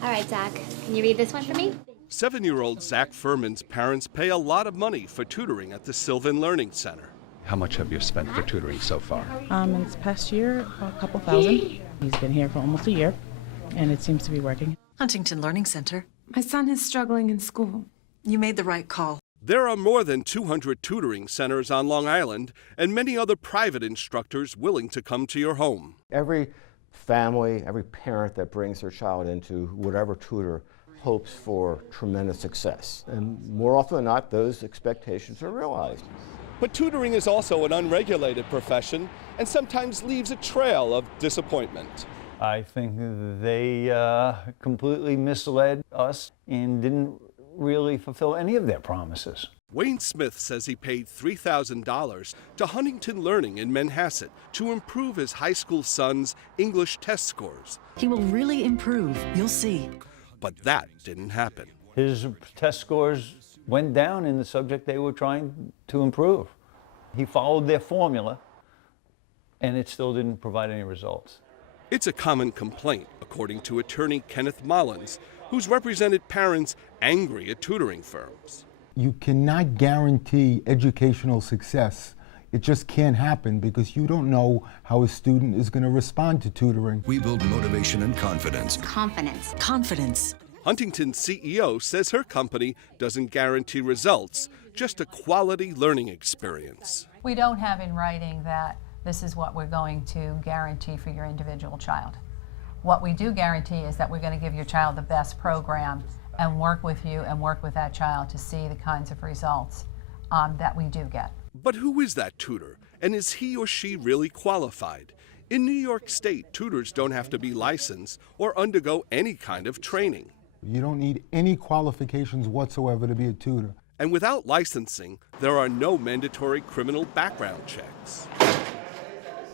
All right, Zach, can you read this one for me? 7-year-old Zach Furman's parents pay a lot of money for tutoring at the Sylvan Learning Center. How much have you spent for tutoring so far? In this past year, a couple thousand. He's been here for almost a year, and it seems to be working. Huntington Learning Center. My son is struggling in school. You made the right call. There are more than 200 tutoring centers on Long Island and many other private instructors willing to come to your home. Every family, every parent that brings their child into whatever tutor hopes for tremendous success. And more often than not, those expectations are realized. But tutoring is also an unregulated profession and sometimes leaves a trail of disappointment. I think they completely misled us and didn't really fulfill any of their promises. Wayne Smith says he paid $3,000 to Huntington Learning in Manhasset to improve his high school son's English test scores. He will really improve, you'll see. But that didn't happen. His test scores went down in the subject they were trying to improve. He followed their formula, and it still didn't provide any results. It's a common complaint, according to attorney Kenneth Mullins, who's represented parents angry at tutoring firms. You cannot guarantee educational success. It just can't happen because you don't know how a student is going to respond to tutoring. We build motivation and confidence. Confidence. Confidence. Huntington's CEO says her company doesn't guarantee results, just a quality learning experience. We don't have in writing that this is what we're going to guarantee for your individual child. What we do guarantee is that we're going to give your child the best program and work with you and work with that child to see the kinds of results that we do get. But who is that tutor, and is he or she really qualified? In New York State, tutors don't have to be licensed or undergo any kind of training. You don't need any qualifications whatsoever to be a tutor. And without licensing, there are no mandatory criminal background checks.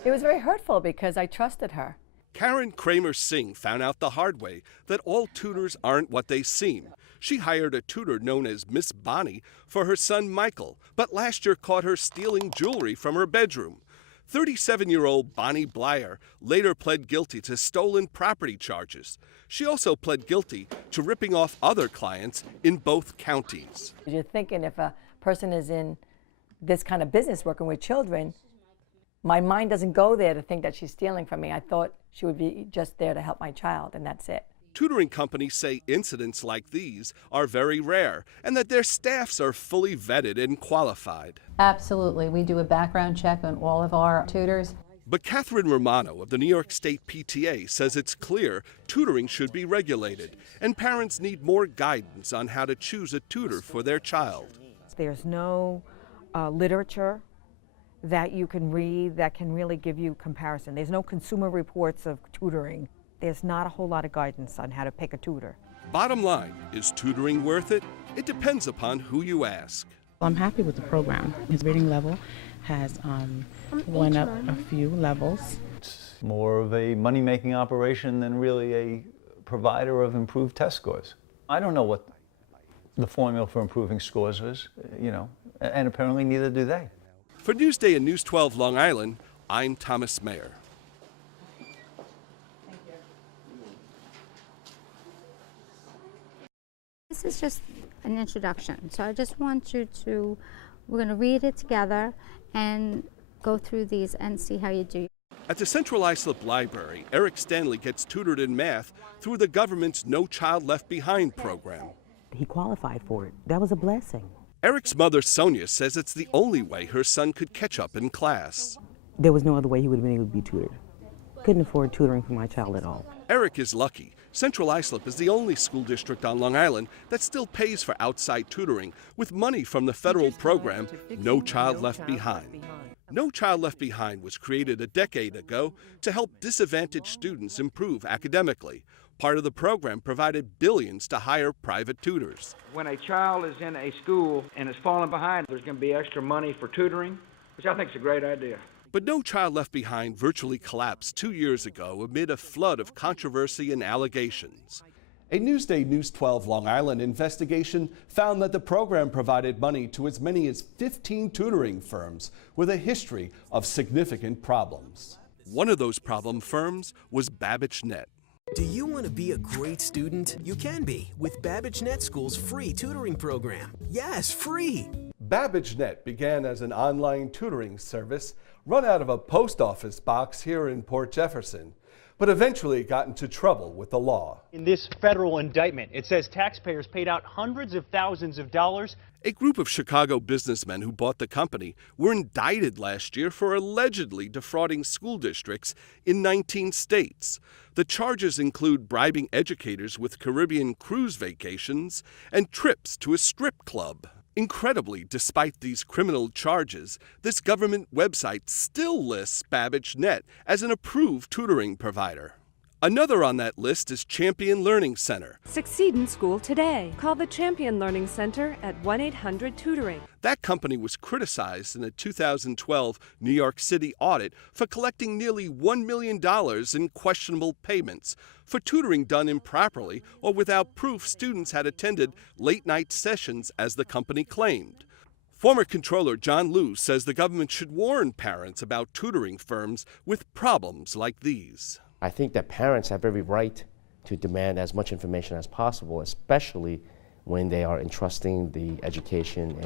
It was very hurtful because I trusted her. Karen Kramer Singh found out the hard way that all tutors aren't what they seem. She hired a tutor known as Miss Bonnie for her son Michael, but last year caught her stealing jewelry from her bedroom. 37-year-old Bonnie Blyer later pled guilty to stolen property charges. She also pled guilty to ripping off other clients in both counties. You're thinking if a person is in this kind of business working with children, my mind doesn't go there to think that she's stealing from me. I thought she would be just there to help my child, and that's it. Tutoring companies say incidents like these are very rare and that their staffs are fully vetted and qualified. Absolutely. We do a background check on all of our tutors. But Catherine Romano of the New York State PTA says it's clear tutoring should be regulated and parents need more guidance on how to choose a tutor for their child. There's no literature that you can read that can really give you comparison. There's no consumer reports of tutoring. There's not a whole lot of guidance on how to pick a tutor. Bottom line, is tutoring worth it? It depends upon who you ask. I'm happy with the program. His reading level has went up a few levels. It's more of a money-making operation than really a provider of improved test scores. I don't know what the formula for improving scores is, and apparently neither do they. For Newsday and News 12 Long Island, I'm Thomas Maier. This is just an introduction, so I just want you to, we're going to read it together and go through these and see how you do. At the Central Islip Library, Eric Stanley gets tutored in math through the government's No Child Left Behind program. He qualified for it. That was a blessing. Eric's mother, Sonia, says it's the only way her son could catch up in class. There was no other way he would have been able to be tutored. Couldn't afford tutoring for my child at all. Eric is lucky. Central Islip is the only school district on Long Island that still pays for outside tutoring with money from the federal program No Child Left Behind. No Child Left Behind was created a decade ago to help disadvantaged students improve academically. Part of the program provided billions to hire private tutors. When a child is in a school and is falling behind, there's going to be extra money for tutoring, which I think is a great idea. But No Child Left Behind virtually collapsed 2 years ago amid a flood of controversy and allegations. A Newsday News 12 Long Island investigation found that the program provided money to as many as 15 tutoring firms with a history of significant problems. One of those problem firms was Babbage Net. Do you want to be a great student? You can be with Babbage Net School's free tutoring program. Yes, free! BabbageNet began as an online tutoring service run out of a post office box here in Port Jefferson, but eventually got into trouble with the law. In this federal indictment, it says taxpayers paid out hundreds of thousands of dollars. A group of Chicago businessmen who bought the company were indicted last year for allegedly defrauding school districts in 19 states. The charges include bribing educators with Caribbean cruise vacations and trips to a strip club. Incredibly, despite these criminal charges, this government website still lists BabbageNet as an approved tutoring provider. Another on that list is Champion Learning Center. Succeed in school today. Call the Champion Learning Center at 1-800-TUTORING. That company was criticized in a 2012 New York City audit for collecting nearly $1 million in questionable payments for tutoring done improperly or without proof students had attended late-night sessions as the company claimed. Former Controller John Liu says the government should warn parents about tutoring firms with problems like these. I think that parents have every right to demand as much information as possible, especially when they are entrusting the education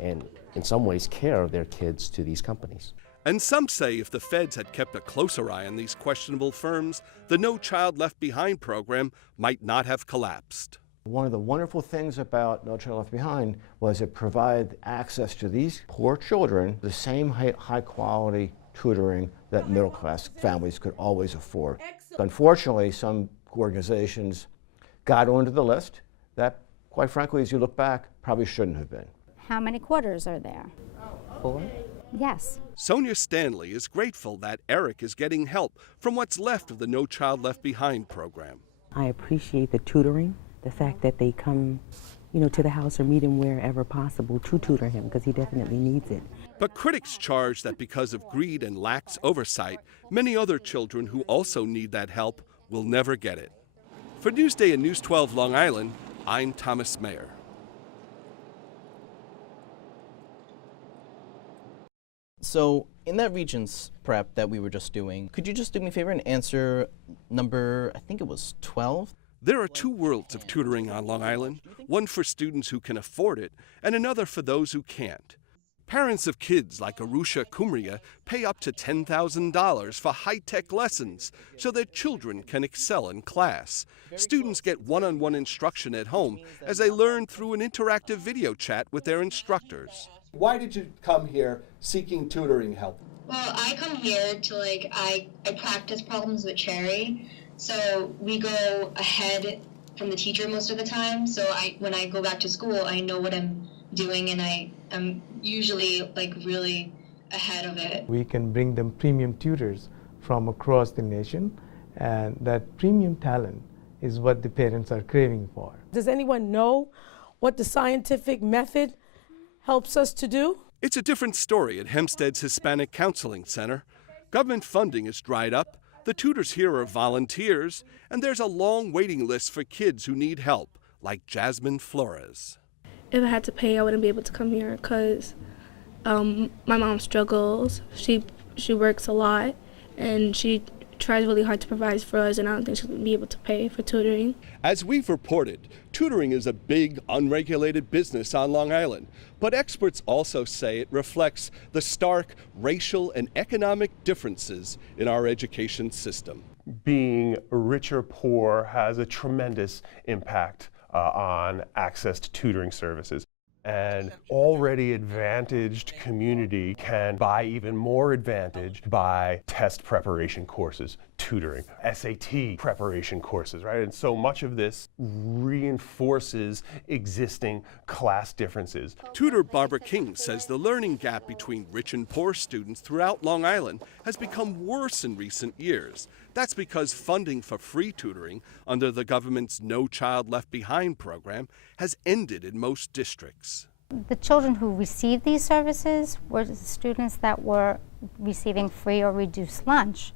and in some ways care of their kids to these companies. And some say if the feds had kept a closer eye on these questionable firms, the No Child Left Behind program might not have collapsed. One of the wonderful things about No Child Left Behind was it provided access to these poor children, the same high quality tutoring that middle-class families could always afford. Unfortunately, some organizations got onto the list that, quite frankly, as you look back, probably shouldn't have been. How many quarters are there? 4? Yes. Sonia Stanley is grateful that Eric is getting help from what's left of the No Child Left Behind program. I appreciate the tutoring, the fact that they come, to the house or meet him wherever possible to tutor him, because he definitely needs it. But critics charge that because of greed and lax oversight, many other children who also need that help will never get it. For Newsday and News 12 Long Island, I'm Thomas Maier. So, in that Regents prep that we were just doing, could you just do me a favor and answer number, I think it was 12? There are two worlds of tutoring on Long Island, one for students who can afford it and another for those who can't. Parents of kids like Arusha Kumria pay up to $10,000 for high-tech lessons so their children can excel in class. Students get one-on-one instruction at home as they learn through an interactive video chat with their instructors. Why did you come here seeking tutoring help? Well, I come here to I practice problems with Cherry, so we go ahead from the teacher most of the time. So when I go back to school, I know what I'm doing, and I'm usually really ahead of it. We can bring them premium tutors from across the nation, and that premium talent is what the parents are craving for. Does anyone know what the scientific method helps us to do? It's a different story at Hempstead's Hispanic Counseling Center. Government funding is dried up, the tutors here are volunteers, and there's a long waiting list for kids who need help, like Jasmine Flores. If I had to pay, I wouldn't be able to come here because my mom struggles. She works a lot, and she tries really hard to provide for us, and I don't think she'll be able to pay for tutoring. As we've reported, tutoring is a big, unregulated business on Long Island, but experts also say it reflects the stark racial and economic differences in our education system. Being rich or poor has a tremendous impact on access to tutoring services. An already advantaged community can buy even more advantage by test preparation courses, tutoring, SAT preparation courses, right? And so much of this reinforces existing class differences. Tutor Barbara King says the learning gap between rich and poor students throughout Long Island has become worse in recent years. That's because funding for free tutoring under the government's No Child Left Behind program has ended in most districts. The children who received these services were the students that were receiving free or reduced lunch.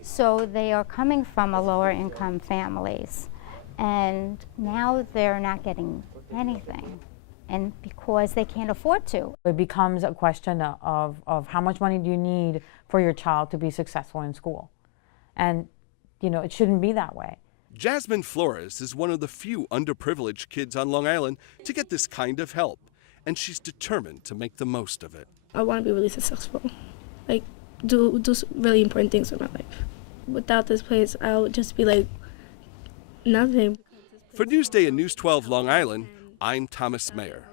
So they are coming from a lower income families, and now they're not getting anything, and because they can't afford to. It becomes a question of how much money do you need for your child to be successful in school. And it shouldn't be that way. Jasmine Flores is one of the few underprivileged kids on Long Island to get this kind of help, and she's determined to make the most of it. I want to be really successful, like do really important things with my life. Without this place, I would just be like nothing. For Newsday and News 12 Long Island, I'm Thomas Maier.